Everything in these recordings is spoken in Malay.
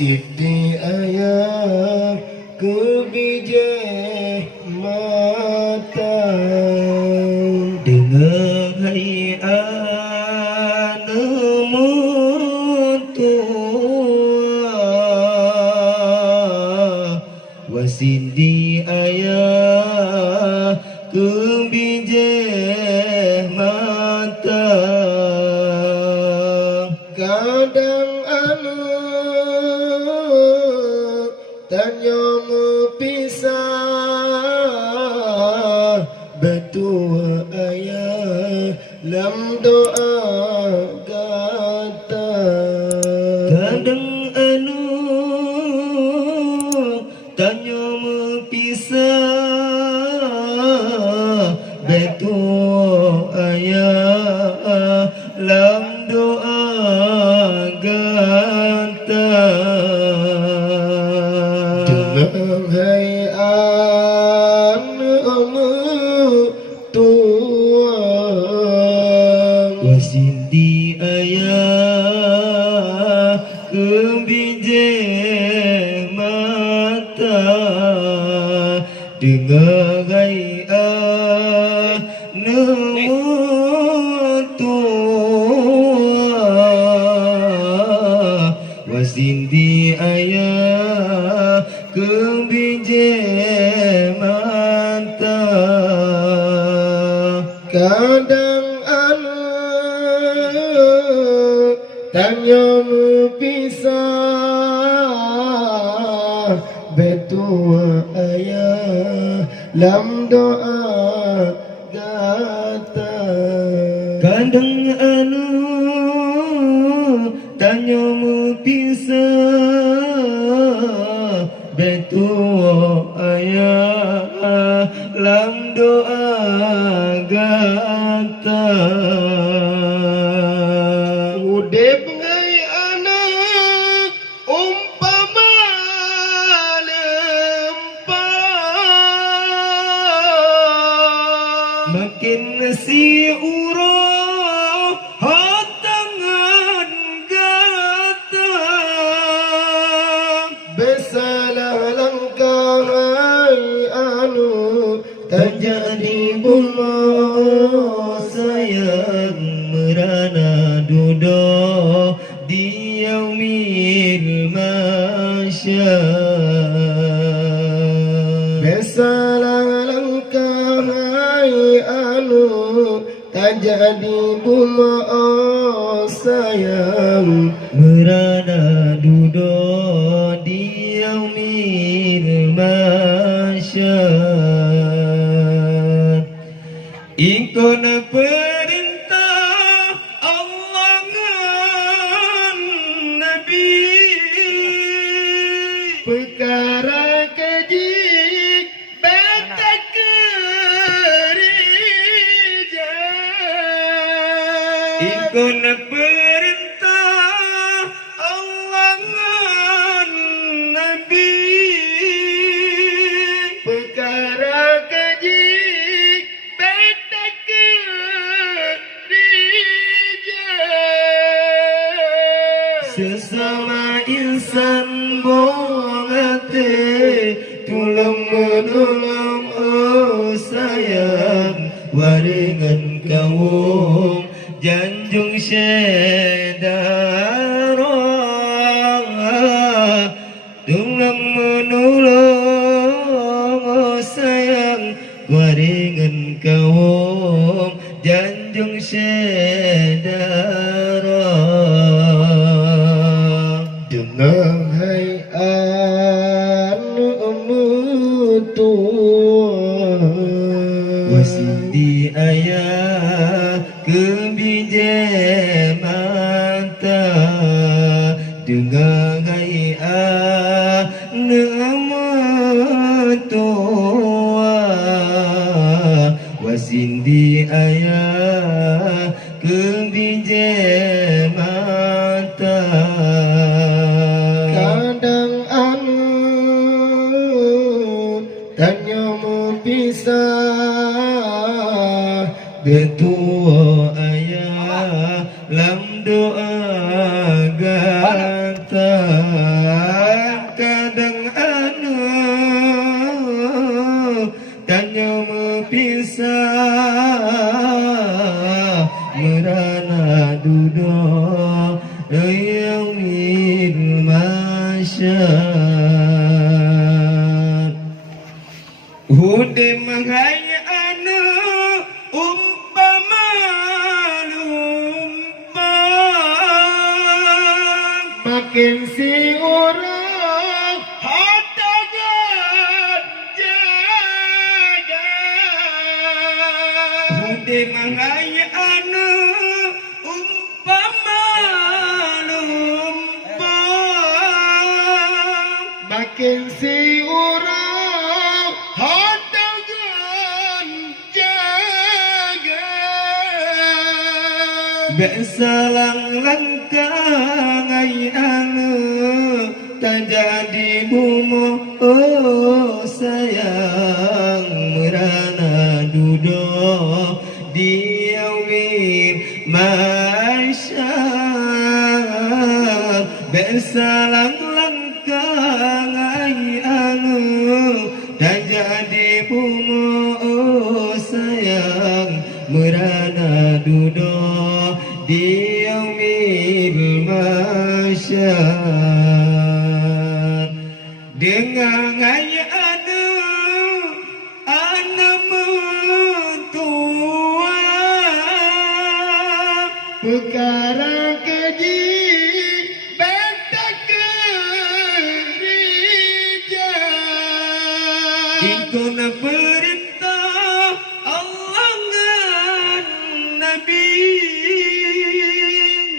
Siti ayah kebijak mata Dengar hai anemu tua Wasindi ayah kebijak mata kadang anak tanya pisah betua ayah lam doa kata kadang anu tanya pisah betul ayah lam doa gata dengar hai anak tua wasindi ayah kebijak mata dengar hai nemu tua wasindi ayah kebijak mata kadang anak tanya pisah betua ayah lam doa gata kadang anu tanya pisah betul ayah lam doa gata udep ngai anak umpama lempar makin si urang hatangan gata besalah langkah hai anu terjadi bunga sayang merana dudo di yaumil masyar besalah langkah hai anu terjadi bunga sayang merana dudo di yaumil masyar ikon perintah Allah ngan Nabi perkara keji beta kerja ikon perintah Allah ngan Nabi perkara keji beta kerja sesama insan buang hati tulung menolong oh sayang waringan kaum janjung syedara tulung menolong oh sayang waringan kaum janjung syedara dengar hai anakmu tua wasindi ayah kebijak mata dengar hai anakmu tua wasindi ayah kebijak mata kadang anu tanya pisah betua ayah lam doa gata dudo yaumil masyar Hude menghai anu umpama lumpang makin si orang hatagan jaga Hude menghai anu umpama lumpang makin si orang hadagan jaga Besalang langkang ai anu tak jadi bumo oh sayang merana dudo di yaumil masyar Besalang langkang ai anu tak jadi bumo oh sayang merana dudo di yaumil masyar dengan hanya ada anak mentua perkara keji beta kerja ikut perintah Allah dan Nabi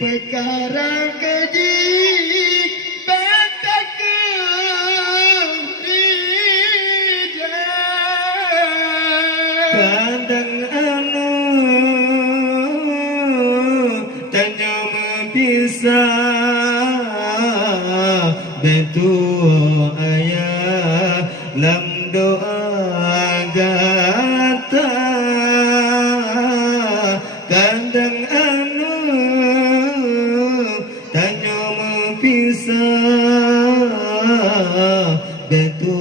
perkara keji beta kerja kadang anu tanya mempisah betul ayah lam doa gata kadang anu tanya mempisah betul